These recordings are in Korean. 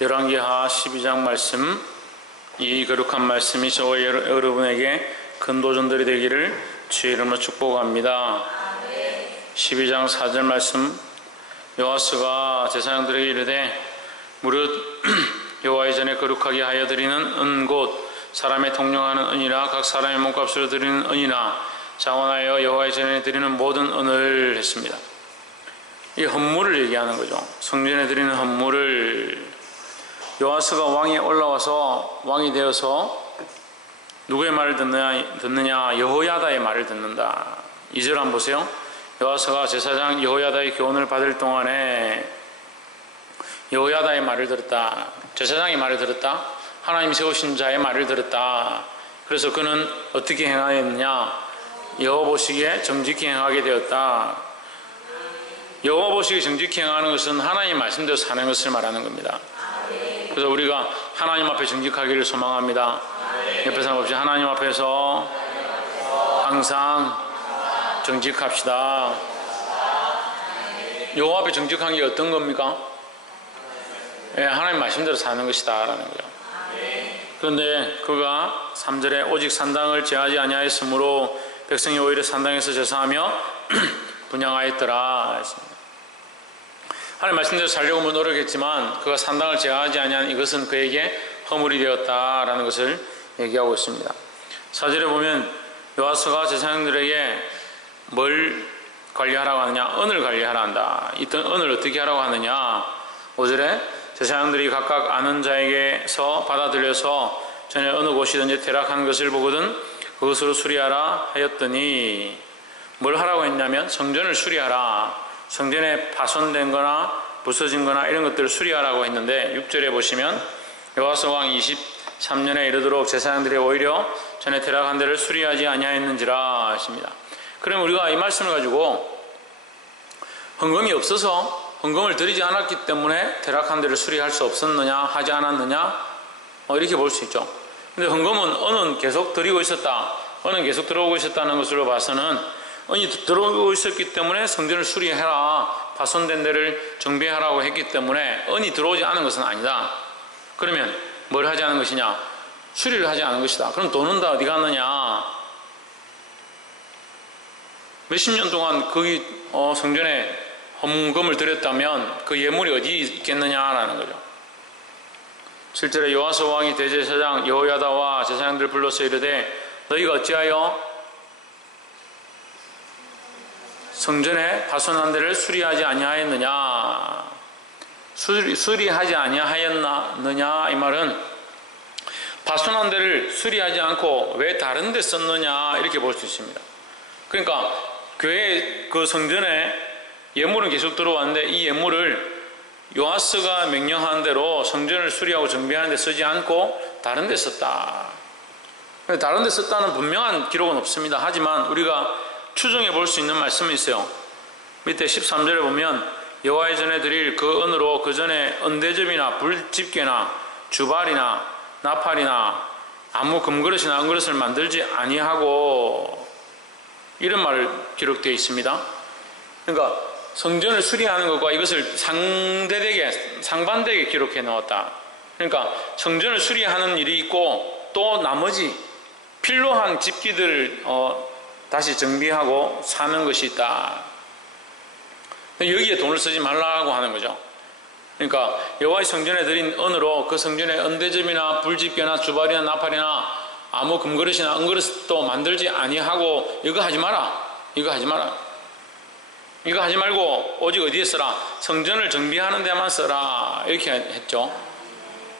열왕기하 12장 말씀, 이 거룩한 말씀이 저와 여러분에게 큰 도전들이 되기를 주의 이름으로 축복합니다. 12장 4절 말씀, 여호와스가 제사장들에게 이르되 무릇 여호와의 전에 거룩하게 하여 드리는 은 곧 사람의 통용하는 은이나 각 사람의 몸값으로 드리는 은이나 자원하여 여호와의 전에 드리는 모든 은을 했습니다. 이 헌물을 얘기하는 거죠. 성전에 드리는 헌물을. 여호와스가 왕에 올라와서 왕이 되어서 누구의 말을 듣느냐? 여호야다의 말을 듣는다. 2절 한번 보세요. 여호와스가 제사장 여호야다의 교훈을 받을 동안에 여호야다의 말을 들었다. 제사장의 말을 들었다. 하나님이 세우신 자의 말을 들었다. 그래서 그는 어떻게 행하였느냐? 여호와 보시기에 정직히 행하게 되었다. 여호와 보시기에 정직히 행하는 것은 하나님 말씀대로 사는 것을 말하는 겁니다. 그래서 우리가 하나님 앞에 정직하기를 소망합니다. 옆에 사람 없이 하나님 앞에서 항상 정직합시다. 여호와 앞에 정직한 게 어떤 겁니까? 하나님 말씀대로 사는 것이다 라는 거죠. 그런데 그가 3절에 오직 산당을 제하지 아니하였으므로 백성이 오히려 산당에서 제사하며 분향하였더라 했습니다. 하나님 말씀대로 살려고 노력했지만 그가 산당을 제하지 아니한 이것은 그에게 허물이 되었다라는 것을 얘기하고 있습니다. 4절에 보면 여호와스가 제사장들에게 뭘 관리하라고 하느냐? 은을 관리하라 한다. 이떤 은을 어떻게 하라고 하느냐? 5절에 제사장들이 각각 아는 자에게서 받아들여서 전에 어느 곳이든지 퇴락한 것을 보거든 그것으로 수리하라 하였더니 뭘 하라고 했냐면 성전을 수리하라. 성전에 파손된 거나 부서진 거나 이런 것들을 수리하라고 했는데 6절에 보시면 여호와스 왕 23년에 이르도록 제사장들이 오히려 전에 퇴락한 데를 수리하지 아니하였는지라 하십니다. 그럼 우리가 이 말씀을 가지고 헌금이 없어서 헌금을 드리지 않았기 때문에 퇴락한 데를 수리할 수 없었느냐 하지 않았느냐 이렇게 볼 수 있죠. 근데 헌금은 은은 계속 드리고 있었다. 은은 계속 들어오고 있었다는 것으로 봐서는 은이 들어오고 있었기 때문에 성전을 수리해라. 파손된 데를 정비하라고 했기 때문에 은이 들어오지 않은 것은 아니다. 그러면 뭘 하지 않은 것이냐? 수리를 하지 않은 것이다. 그럼 돈은 다 어디 갔느냐? 몇십 년 동안 거기 성전에 헌금을 드렸다면 그 예물이 어디 있겠느냐라는 거죠. 7절에 여호와스 왕이 대제사장 여호야다와 제사장들을 불러서 이르되 너희가 어찌하여 성전에 파손한 데를 수리하지 아니하였느냐? 수리하지 아니하였느냐? 이 말은 파손한 데를 수리하지 않고 왜 다른 데 썼느냐? 이렇게 볼 수 있습니다. 그러니까 교회 그 성전에 예물은 계속 들어왔는데 이 예물을 여호와스가 명령한 대로 성전을 수리하고 정비하는 데 쓰지 않고 다른 데 썼다. 다른 데 썼다는 분명한 기록은 없습니다. 하지만 우리가 추정해 볼 수 있는 말씀이 있어요. 밑에 13절에 보면 여호와의 전에 드릴 그 은으로 그 전에 은대접이나 불집게나 주발이나 나팔이나 아무 금그릇이나 은그릇을 만들지 아니하고 이런 말 기록되어 있습니다. 그러니까 성전을 수리하는 것과 이것을 상반되게 기록해 놓았다. 그러니까 성전을 수리하는 일이 있고 또 나머지 필요한 집기들을 다시 정비하고 사는 것이 있다. 여기에 돈을 쓰지 말라고 하는 거죠. 그러니까 여호와의 성전에 드린 은으로 그 성전에 은대접이나 불집게나 주발이나 나팔이나 아무 금그릇이나 은그릇도 만들지 아니하고 이거 하지 마라. 이거 하지 마라. 이거 하지 말고 오직 어디에 써라? 성전을 정비하는 데만 써라. 이렇게 했죠.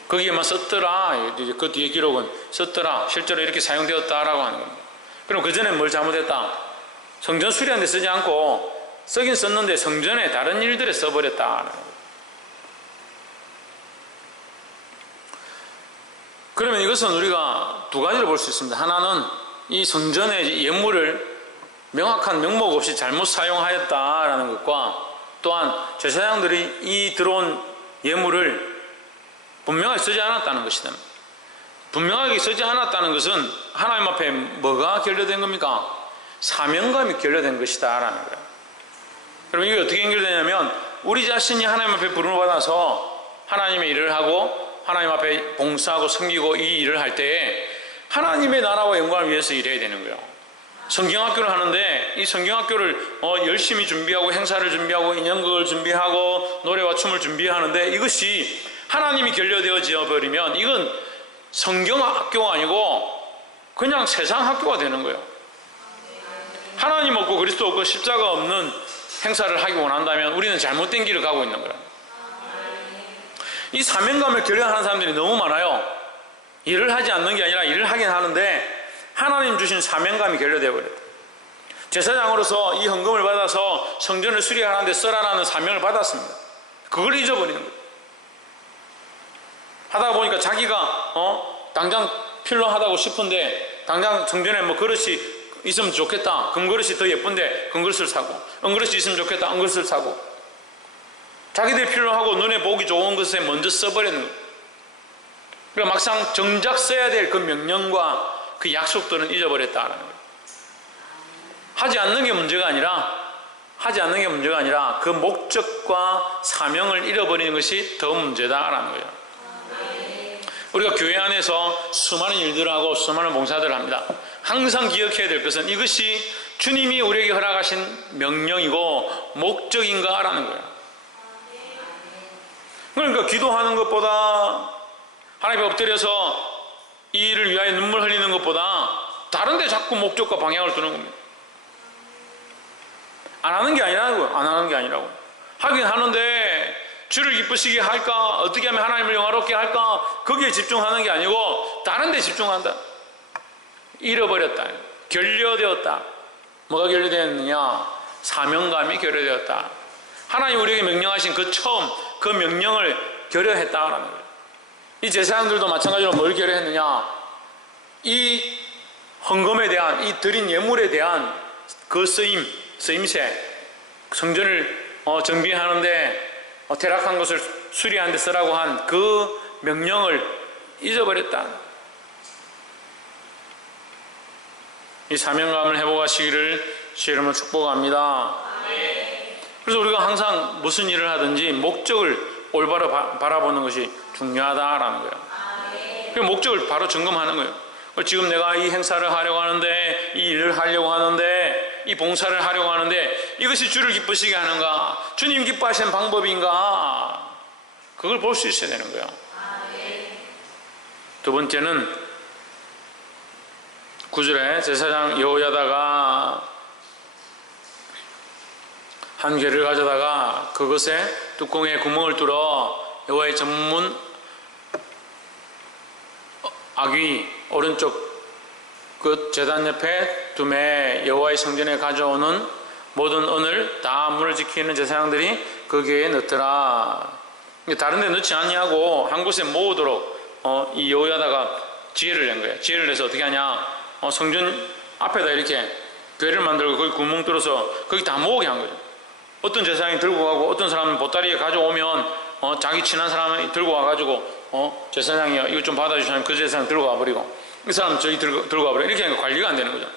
거기에만 썼더라. 그 뒤에 기록은 썼더라. 실제로 이렇게 사용되었다라고 하는 겁니다. 그럼 그 전에 뭘 잘못했다? 성전 수리하는 데 쓰지 않고 쓰긴 썼는데 성전에 다른 일들에 써버렸다. 그러면 이것은 우리가 두 가지를 볼 수 있습니다. 하나는 이 성전의 예물을 명확한 명목 없이 잘못 사용하였다라는 것과 또한 제사장들이 이 들어온 예물을 분명하게 쓰지 않았다는 것이다. 분명하게 쓰지 않았다는 것은 하나님 앞에 뭐가 결여된 겁니까? 사명감이 결여된 것이다 라는 거예요. 그럼 이게 어떻게 연결되냐면 우리 자신이 하나님 앞에 부름을 받아서 하나님의 일을 하고 하나님 앞에 봉사하고 섬기고 이 일을 할 때에 하나님의 나라와 영광을 위해서 일해야 되는 거예요. 성경학교를 하는데 이 성경학교를 열심히 준비하고 행사를 준비하고 인연극을 준비하고 노래와 춤을 준비하는데 이것이 하나님이 결여되어져 버리면 이건 성경학교가 아니고 그냥 세상 학교가 되는 거예요. 하나님 없고 그리스도 없고 십자가 없는 행사를 하기 원한다면 우리는 잘못된 길을 가고 있는 거예요. 이 사명감을 결여하는 사람들이 너무 많아요. 일을 하지 않는 게 아니라 일을 하긴 하는데 하나님 주신 사명감이 결여되어 버렸다. 제사장으로서 이 헌금을 받아서 성전을 수리하는 데 써라라는 사명을 받았습니다. 그걸 잊어버리는 거예요. 하다 보니까 자기가 당장 필요하다고 싶은데 당장 성전에 뭐 그릇이 있으면 좋겠다. 금그릇이 더 예쁜데 금그릇을 사고, 은그릇이 있으면 좋겠다. 은그릇을 사고, 자기들이 필요하고 눈에 보기 좋은 것에 먼저 써버리는 거예요. 그러니까 막상 정작 써야 될 그 명령과 그 약속들은 잊어버렸다는 거예요. 하지 않는 게 문제가 아니라 그 목적과 사명을 잃어버리는 것이 더 문제다라는 거예요. 우리가 교회 안에서 수많은 일들을 하고 수많은 봉사들을 합니다. 항상 기억해야 될 것은 이것이 주님이 우리에게 허락하신 명령이고 목적인가라는 거예요. 그러니까 기도하는 것보다 하나님께 엎드려서 이 일을 위하여 눈물 흘리는 것보다 다른 데 자꾸 목적과 방향을 두는 겁니다. 안 하는 게 아니라고. 하긴 하는데 주를 기쁘시게 할까? 어떻게 하면 하나님을 영화롭게 할까? 거기에 집중하는 게 아니고 다른 데 집중한다. 잃어버렸다. 결여되었다. 뭐가 결여되었느냐? 사명감이 결여되었다. 하나님 우리에게 명령하신 그 처음 그 명령을 결여했다라는 거예요. 이 제사장들도 마찬가지로 뭘 결여했느냐? 이 헌금에 대한, 이 드린 예물에 대한 그 쓰임새, 성전을 정비하는데 퇴락한 것을 수리하는 데 쓰라고 한 그 명령을 잊어버렸다. 이 사명감을 회복하시기를 주의 이름으로 축복합니다. 그래서 우리가 항상 무슨 일을 하든지 목적을 올바로 바라보는 것이 중요하다라는 거예요. 그 목적을 바로 점검하는 거예요. 지금 내가 이 행사를 하려고 하는데, 이 일을 하려고 하는데, 이 봉사를 하려고 하는데 이것이 주를 기쁘시게 하는가? 주님 기뻐하시는 방법인가? 그걸 볼 수 있어야 되는 거예요. 두 번째는 9절에 제사장 여호야다가 한 괴를 가져다가 그것에 뚜껑에 구멍을 뚫어 여호와의 전문 아귀 오른쪽 그 제단 옆에 두매 여호와의 성전에 가져오는 모든 은을 다 문을 지키는 제사장들이 거기에 넣더라. 다른 데 넣지 아니하고 한 곳에 모으도록 이 여호야다가 지혜를 낸 거예요. 지혜를 내서 어떻게 하냐? 성전 앞에다 이렇게 괴를 만들고 거기 구멍 뚫어서 거기 다 모으게 한 거죠. 어떤 제사장이 들고 가고 어떤 사람은 보따리에 가져오면 자기 친한 사람이 들고 와가지고 제사장이요 이거 좀 받아주시면 그 제사장 들고 와버리고 이 사람 저기 들고 와버리고 이렇게 하니까 관리가 안 되는 거죠.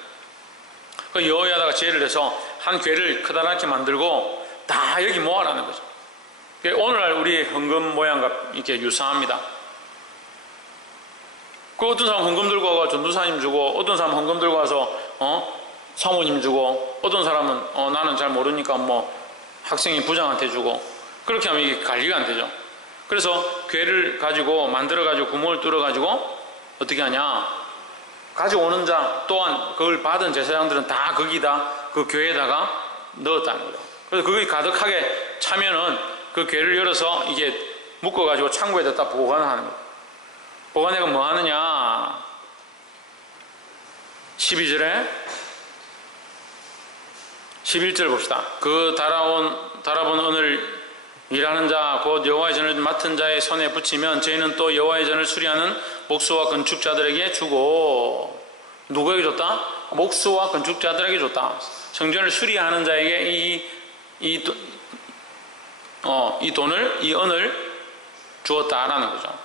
그 여호야다가 지혜를 내서 한 괴를 크다랗게 만들고 다 여기 모아라는 거죠. 오늘날 우리의 헌금 모양과 이렇게 유사합니다. 그 어떤 사람 헌금 들고 와서 전도사님 주고, 어떤 사람 헌금 들고 와서 사모님 주고, 어떤 사람은 나는 잘 모르니까 뭐 학생이 부장한테 주고, 그렇게 하면 이게 관리가 안 되죠. 그래서 괴를 가지고 만들어 가지고 구멍을 뚫어 가지고 어떻게 하냐? 가져오는 자 또한 그걸 받은 제사장들은 다 거기다 그 괴에다가 넣었다는 거죠. 그래서 그게 가득하게 차면은 그 괴를 열어서 이게 묶어 가지고 창고에다 딱 보관하는 거예요. 보관해가 뭐 하느냐? 12절에 11절 봅시다. 그 달아본 은을 일하는 자 곧 여호와의 전을 맡은 자의 손에 붙이면 저희는 또 여호와의 전을 수리하는 목수와 건축자들에게 주고. 누구에게 줬다? 목수와 건축자들에게 줬다. 성전을 수리하는 자에게 이 은을 주었다라는 거죠.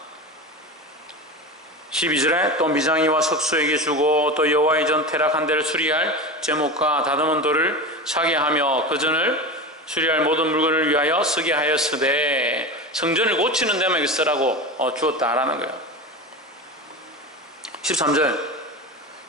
12절에 또 미장이와 석수에게 주고 또 여호와의 전 퇴락한 데를 수리할 제목과 다듬은 돌을 사게 하며 그 전을 수리할 모든 물건을 위하여 쓰게 하였으되 성전을 고치는 데만 쓰라고 주었다라는 거예요. 13절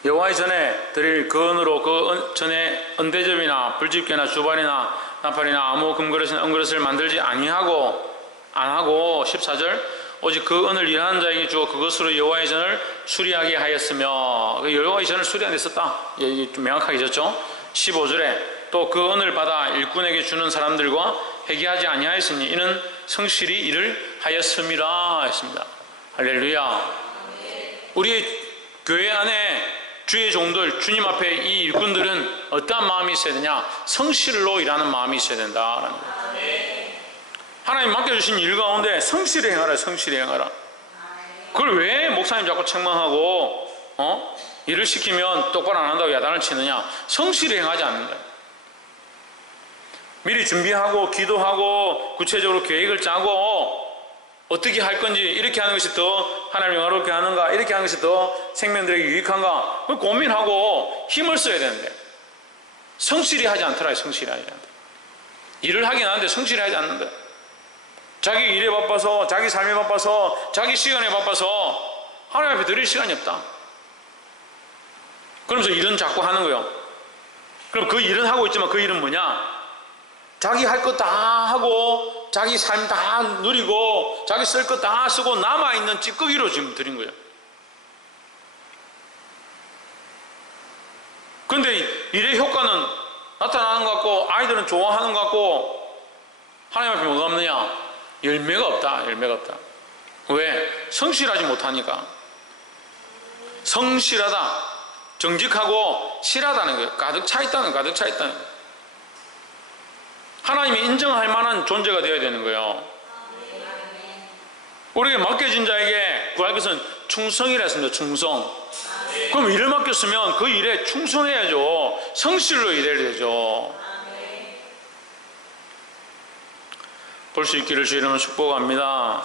여호와의 전에 드릴 그 은으로 그 전에 은대접이나 불집게나 주발이나 나팔이나 아무 금그릇이나 은그릇을 만들지 아니하고 안 하고 14절 오직 그 은을 일하는 자에게 주어 그것으로 여호와의 전을 수리하게 하였으며 여호와의 전을 수리하는 데 썼다. 이게 좀 명확하게 졌죠. 15절에 또 그 은을 받아 일꾼에게 주는 사람들과 회개하지 아니하였으니 이는 성실히 일을 하였음이라 했습니다. 할렐루야. 우리 교회 안에 주의 종들, 주님 앞에 이 일꾼들은 어떠한 마음이 있어야 되냐? 성실로 일하는 마음이 있어야 된다라는 거예요. 하나님 맡겨주신 일 가운데 성실히 행하라, 성실히 행하라. 그걸 왜 목사님 자꾸 책망하고 일을 시키면 똑바로 안 한다고 야단을 치느냐? 성실히 행하지 않는다. 미리 준비하고 기도하고 구체적으로 계획을 짜고 어떻게 할 건지, 이렇게 하는 것이 더 하나님 영화롭게 하는가, 이렇게 하는 것이 더 생명들에게 유익한가, 그걸 고민하고 힘을 써야 되는데 성실히 하지 않더라. 성실히 하지 않다. 일을 하긴 하는데 성실히 하지 않는다. 자기 일에 바빠서, 자기 삶에 바빠서, 자기 시간에 바빠서 하나님 앞에 드릴 시간이 없다. 그러면서 일은 자꾸 하는 거예요. 그럼 그 일은 하고 있지만 그 일은 뭐냐? 자기 할 것 다 하고 자기 삶 다 누리고 자기 쓸 것 다 쓰고 남아있는 찌꺼기로 지금 드린 거예요. 그런데 일의 효과는 나타나는 것 같고 아이들은 좋아하는 것 같고 하나님 앞에 뭐가 없느냐? 열매가 없다. 열매가 없다. 왜? 성실하지 못하니까. 성실하다, 정직하고 실하다는 거예요. 가득 차 있다는 거예요. 가득 차 있다는 거예요. 하나님이 인정할 만한 존재가 되어야 되는 거예요. 우리에게 맡겨진 자에게 구할 것은 충성이라 했습니다. 충성. 그럼 일을 맡겼으면 그 일에 충성해야죠. 성실로 일해야 되죠. 볼 수 있기를 주 이름으로 축복합니다.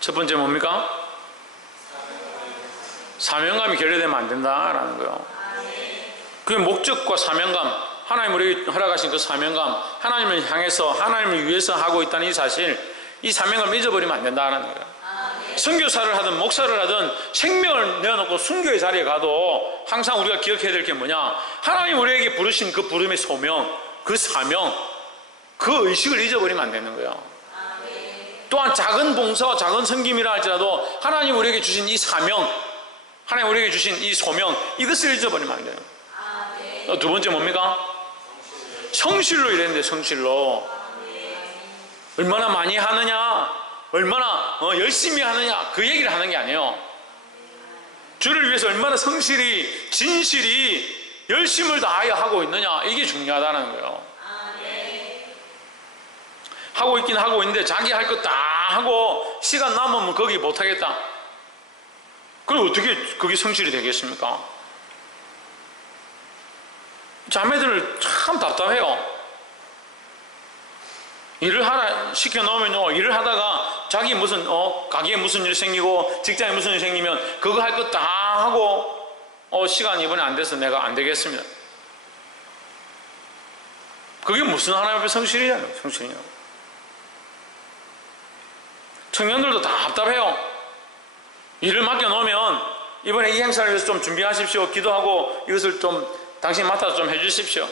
첫 번째 뭡니까? 사명감이 결여되면 안 된다라는 거예요. 그 목적과 사명감, 하나님 우리에게 허락하신 그 사명감, 하나님을 향해서 하나님을 위해서 하고 있다는 이 사실, 이 사명감을 잊어버리면 안 된다는 거예요. 선교사를 하든 목사를 하든 생명을 내어놓고 순교의 자리에 가도 항상 우리가 기억해야 될 게 뭐냐? 하나님 우리에게 부르신 그 부름의 소명, 그 사명, 그 의식을 잊어버리면 안 되는 거예요. 또한 작은 봉사와 작은 섬김이라 할지라도 하나님 우리에게 주신 이 사명, 하나님 우리에게 주신 이 소명, 이것을 잊어버리면 안 돼요. 두 번째 뭡니까? 성실로 일했는데 성실로. 얼마나 많이 하느냐, 얼마나 열심히 하느냐, 그 얘기를 하는 게 아니에요. 주를 위해서 얼마나 성실히, 진실히 열심을 다하여 하고 있느냐, 이게 중요하다는 거예요. 하고 있긴 하고 있는데 자기 할 것 다 하고 시간 남으면 거기 못하겠다. 그럼 어떻게 그게 성실이 되겠습니까? 자매들을 참 답답해요. 일을 하라 시켜놓으면요, 일을 하다가 자기 무슨 가게에 무슨 일 생기고 직장에 무슨 일 생기면 그거 할 것 다 하고 시간이 이번에 안 돼서 내가 안 되겠습니다. 그게 무슨 하나님 앞에 성실이냐고. 성실이냐고. 청년들도 다 답답해요. 일을 맡겨놓으면 이번에 이 행사를 위해서 좀 준비하십시오. 기도하고 이것을 좀 당신이 맡아서 좀 해주십시오.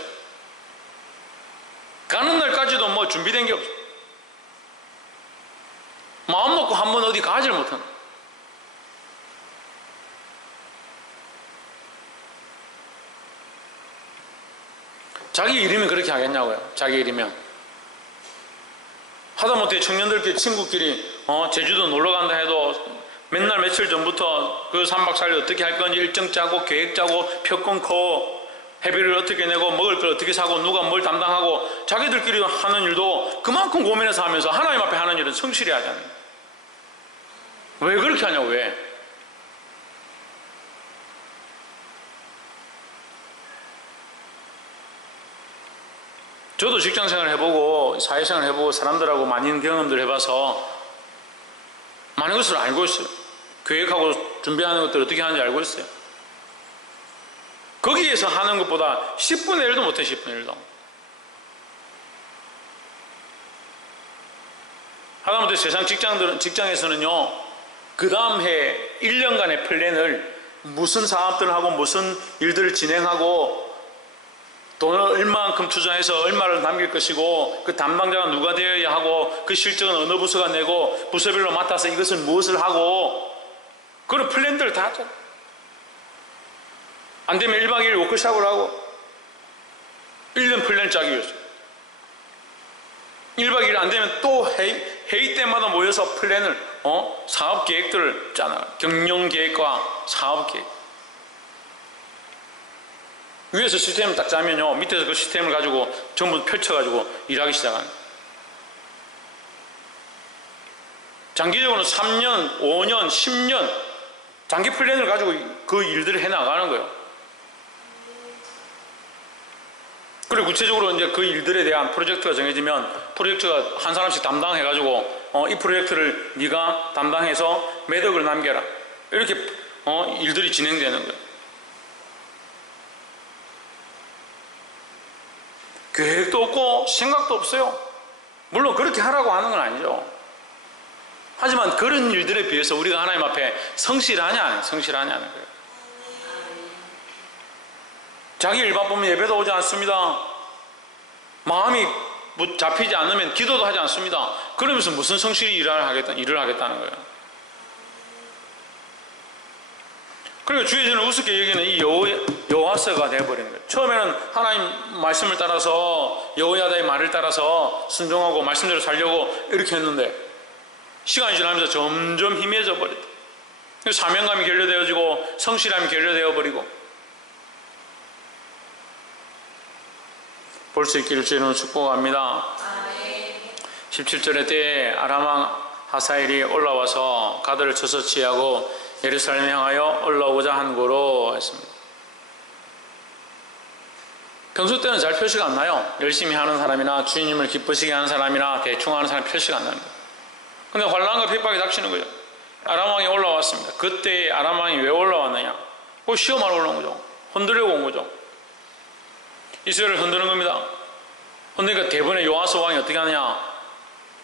가는 날까지도 뭐 준비된 게 없어. 마음 놓고 한 번 어디 가지를 못하는. 자기 일이면 그렇게 하겠냐고요. 자기 일이면. 하다못해 청년들끼리 친구끼리 제주도 놀러 간다 해도 맨날 며칠 전부터 그 3박 4일 어떻게 할 건지 일정 짜고 계획 짜고 표 끊고 회비를 어떻게 내고 먹을 걸 어떻게 사고 누가 뭘 담당하고 자기들끼리 하는 일도 그만큼 고민해서 하면서 하나님 앞에 하는 일은 성실히 하잖아요. 왜 그렇게 하냐고. 왜? 저도 직장생활 해보고 사회생활 해보고 사람들하고 많은 경험들 해봐서 많은 것을 알고 있어요. 계획하고 준비하는 것들 어떻게 하는지 알고 있어요. 거기에서 하는 것보다 10분의 1도 못해. 10분의 1도. 하다못해 세상 직장에서는요, 그 다음 해 1년간의 플랜을 무슨 사업들을 하고 무슨 일들을 진행하고 돈을 얼마만큼 투자해서 얼마를 남길 것이고 그 담당자가 누가 되어야 하고 그 실적은 어느 부서가 내고 부서별로 맡아서 이것을 무엇을 하고 그런 플랜들을 다 하잖아요. 안 되면 1박 2일 워크숍을 하고 1년 플랜 짜기 위해서 1박 2일 안 되면 또 회의 때마다 모여서 플랜을 사업 계획들을 짜나 경영 계획과 사업 계획 위에서 시스템을 딱 짜면요 밑에서 그 시스템을 가지고 전부 펼쳐가지고 일하기 시작하는 장기적으로는 3년, 5년, 10년 장기 플랜을 가지고 그 일들을 해나가는 거예요. 그리고 구체적으로 이제 그 일들에 대한 프로젝트가 정해지면 프로젝트가 한 사람씩 담당해가지고 이 프로젝트를 네가 담당해서 매덕을 남겨라 이렇게 일들이 진행되는 거예요. 계획도 없고 생각도 없어요. 물론 그렇게 하라고 하는 건 아니죠. 하지만 그런 일들에 비해서 우리가 하나님 앞에 성실하냐 성실하냐는 거예요. 자기 일 바쁘면 예배도 오지 않습니다. 마음이 잡히지 않으면 기도도 하지 않습니다. 그러면서 무슨 성실히 일을 하겠다는 거예요. 그리고 주의 전을 우습게 여기는 이 여호와서가 되어버리는 거예요. 처음에는 하나님 말씀을 따라서 여호야다의 말을 따라서 순종하고 말씀대로 살려고 이렇게 했는데 시간이 지나면서 점점 희미해져 버렸다. 사명감이 결여되어지고 성실함이 결여되어 버리고 볼 수 있기를 주의는 축복합니다. 17절에 때에 아람왕 하사엘이 올라와서 가드를 쳐서 취하고 예루살렘에 향하여 올라오고자 한 고로 했습니다. 평소 때는 잘 표시가 안 나요. 열심히 하는 사람이나 주님을 기쁘시게 하는 사람이나 대충 하는 사람 표시가 안 납니다. 근데 환난과 핍박이 닥치는 거죠. 아람왕이 올라왔습니다. 그때 아람왕이 왜 올라왔느냐? 그 시험하러 올라온 거죠. 흔들려고 온 거죠. 이스라엘을 흔드는 겁니다. 흔드니까 대번에 요아스 왕이 어떻게 하느냐?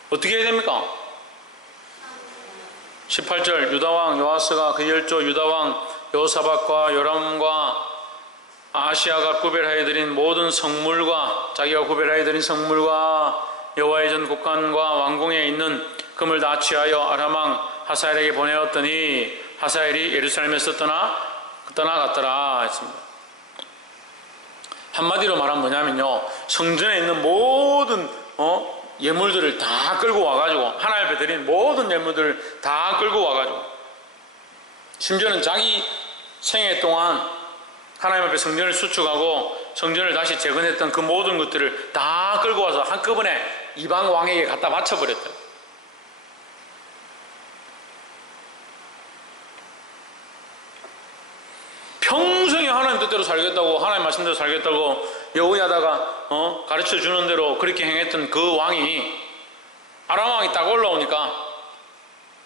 어떻게 해야 됩니까? 18절 유다왕 요아스가 그 열조 유다왕 여호사밧과 요람과 아시아가 구별하여 드린 모든 성물과 자기가 구별하여 드린 성물과 여호와의 전 곳간과 왕궁에 있는 금을 다 취하여 아람왕 하사엘에게 보내었더니 하사엘이 예루살렘에서 떠나갔더라 했습니다. 한마디로 말하면 뭐냐면요, 성전에 있는 모든 예물들을 다 끌고 와가지고 하나님 앞에 드린 모든 예물들을 다 끌고 와가지고 심지어는 자기 생애 동안 하나님 앞에 성전을 수축하고 성전을 다시 재건했던 그 모든 것들을 다 끌고 와서 한꺼번에 이방 왕에게 갖다 바쳐버렸다. 평생에 하나님 뜻대로 살겠다고 하나님 말씀대로 살겠다고 여호야다가 가르쳐 주는 대로 그렇게 행했던 그 왕이 아람 왕이 딱 올라오니까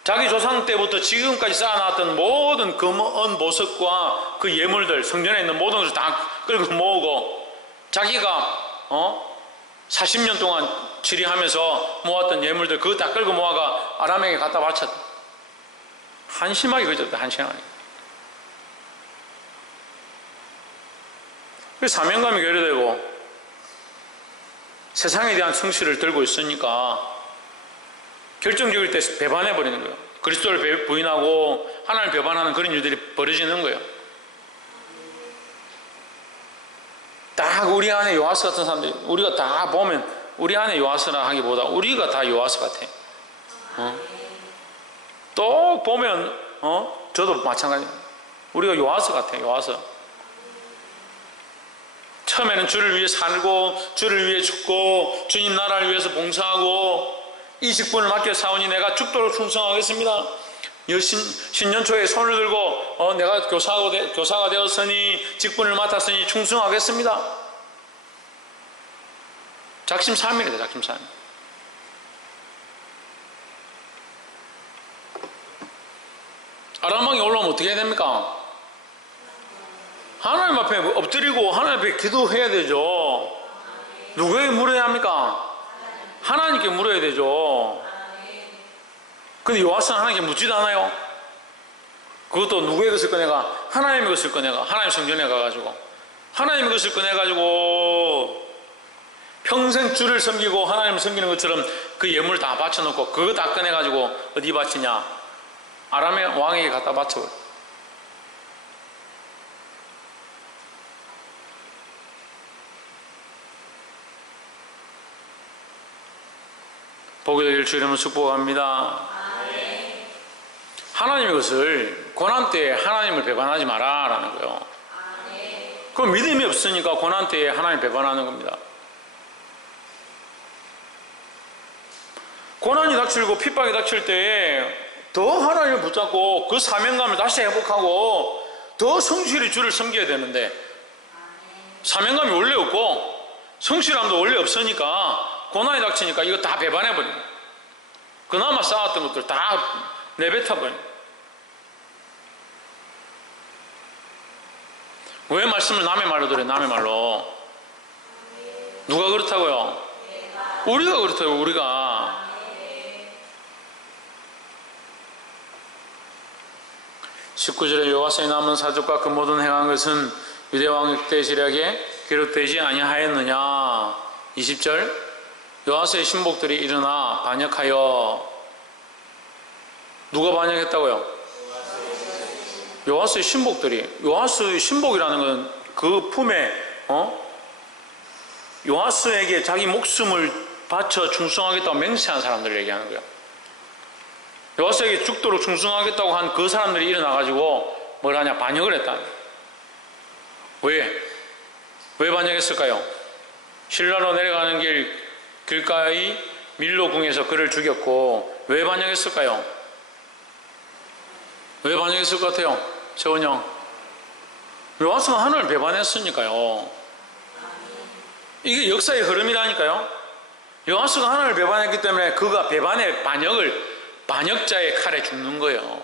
자기 조상 때부터 지금까지 쌓아놨던 모든 금은 보석과 그 예물들 성전에 있는 모든 것을 다 끌고 모으고 자기가 40년 동안 치리하면서 모았던 예물들 그거 다 끌고 모아가 아람에게 갖다 바쳤다. 한심하게 그쳤다. 한심하게. 사명감이 결여되고 세상에 대한 성실을 들고 있으니까 결정적일 때 배반해버리는 거예요. 그리스도를 부인하고 하나님을 배반하는 그런 일들이 벌어지는 거예요. 딱 우리 안에 요아스 같은 사람들이 우리가 다 보면 우리 안에 요아스라 하기보다 우리가 다 요아스 같아. 또 보면 저도 마찬가지예요. 우리가 요아스 같아요. 요아스. 처음에는 주를 위해 살고 주를 위해 죽고 주님 나라를 위해서 봉사하고 이 직분을 맡겨 사오니 내가 죽도록 충성하겠습니다. 신년초에 손을 들고 내가 교사가 되었으니 직분을 맡았으니 충성하겠습니다. 작심삼일이다. 작심삼일. 아람 왕이 올라오면 어떻게 해야 됩니까? 하나님 앞에 엎드리고 하나님 앞에 기도해야 되죠. 누구에게 물어야 합니까? 하나님께 물어야 되죠. 근데 요하스는 하나님께 묻지도 않아요. 그것도 누구의 것을 꺼내가? 하나님의 것을 꺼내가. 하나님 성전에 가가지고 하나님의 것을 꺼내가지고 평생 주를 섬기고 하나님을 섬기는 것처럼 그 예물을 다 바쳐놓고 그거 다 꺼내가지고 어디 바치냐? 아람의 왕에게 갖다 바쳐버려. 복이 되기를 주 이름으로 축복합니다. 하나님의 것을 고난 때에 하나님을 배반하지 마라 라는 거예요. 그럼 믿음이 없으니까 고난 때에 하나님 배반하는 겁니다. 고난이 닥치고 핍박이 닥칠 때에 더 하나님을 붙잡고 그 사명감을 다시 회복하고 더 성실히 주를 섬겨야 되는데 사명감이 원래 없고 성실함도 원래 없으니까 고난이 닥치니까 이거 다 배반해버립니다. 그나마 쌓았던 것들 다 내뱉어버립니다. 왜 말씀을 남의 말로 들어요? 남의 말로. 누가 그렇다고요? 우리가 그렇다고요. 우리가. 19절에 여호와의 남은 사족과 그 모든 행한 것은 유대왕 때 시략에 기록되지 아니하였느냐. 20절 여호와의 신복들이 일어나 반역하여. 누가 반역했다고요? 여호와의 신복들이. 여호와의 신복이라는 건 그 품에 여호와에게 자기 목숨을 바쳐 충성하겠다고 맹세한 사람들 얘기하는 거예요. 여호와에게 죽도록 충성하겠다고 한 그 사람들이 일어나가지고 뭘 하냐? 반역을 했다. 왜? 왜 반역했을까요? 신라로 내려가는 길가의 밀로궁에서 그를 죽였고. 왜 반역했을까요? 왜 반역했을 것 같아요? 재원이 형. 여호와가 하늘을 배반했으니까요. 이게 역사의 흐름이라니까요. 여호와가 하늘을 배반했기 때문에 그가 배반의 반역자의 칼에 죽는 거예요.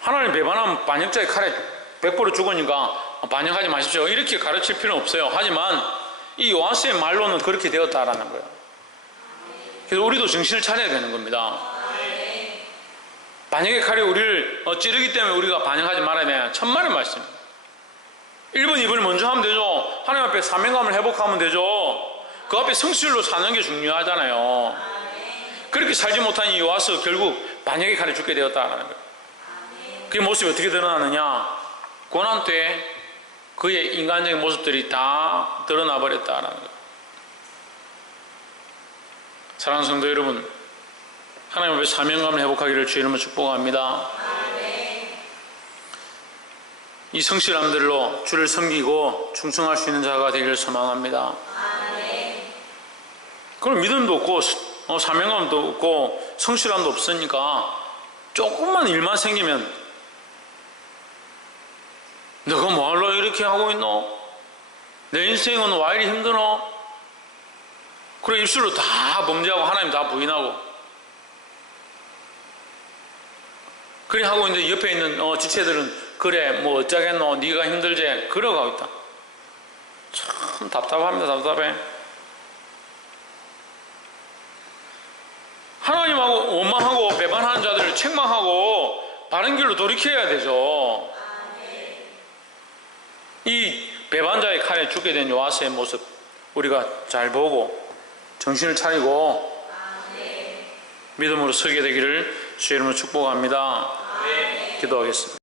하나님 배반하면 반역자의 칼에 100% 죽으니까 반역하지 마십시오 이렇게 가르칠 필요는 없어요. 하지만 이 요하스의 말로는 그렇게 되었다라는 거예요. 그래서 우리도 정신을 차려야 되는 겁니다. 반역의 칼이 우리를 찌르기 때문에 우리가 반역하지 말아야 되냐. 천만의 말씀입니다. 1번, 2번을 먼저 하면 되죠. 하나님 앞에 사명감을 회복하면 되죠. 그 앞에 성실로 사는 게 중요하잖아요. 그렇게 살지 못한 이 요하스 결국 반역의 칼에 죽게 되었다라는 거예요. 그 모습이 어떻게 드러나느냐. 고난 때 그의 인간적인 모습들이 다 드러나 버렸다라는 거예요. 사랑하는 성도 여러분, 하나님 앞에 사명감을 회복하기를 주 이름으로 축복합니다. 이 성실함들로 주를 섬기고 충성할 수 있는 자가 되기를 소망합니다. 그럼 믿음도 없고 사명감도 없고 성실함도 없으니까 조금만 일만 생기면 너가 뭐하러 이렇게 하고 있노? 내 인생은 왜 이리 힘드노? 그래 입술로 다 범죄하고 하나님 다 부인하고 그래 하고 있는데 옆에 있는 지체들은 그래 뭐 어쩌겠노 네가 힘들지 그러고 있다. 참 답답합니다. 답답해. 하나님하고 원망하고 배반하는 자들을 책망하고 바른 길로 돌이켜야 되죠. 이 배반자의 칼에 죽게 된 요하스의 모습 우리가 잘 보고 정신을 차리고 믿음으로 서게 되기를 주의 이름으로 축복합니다. 기도하겠습니다.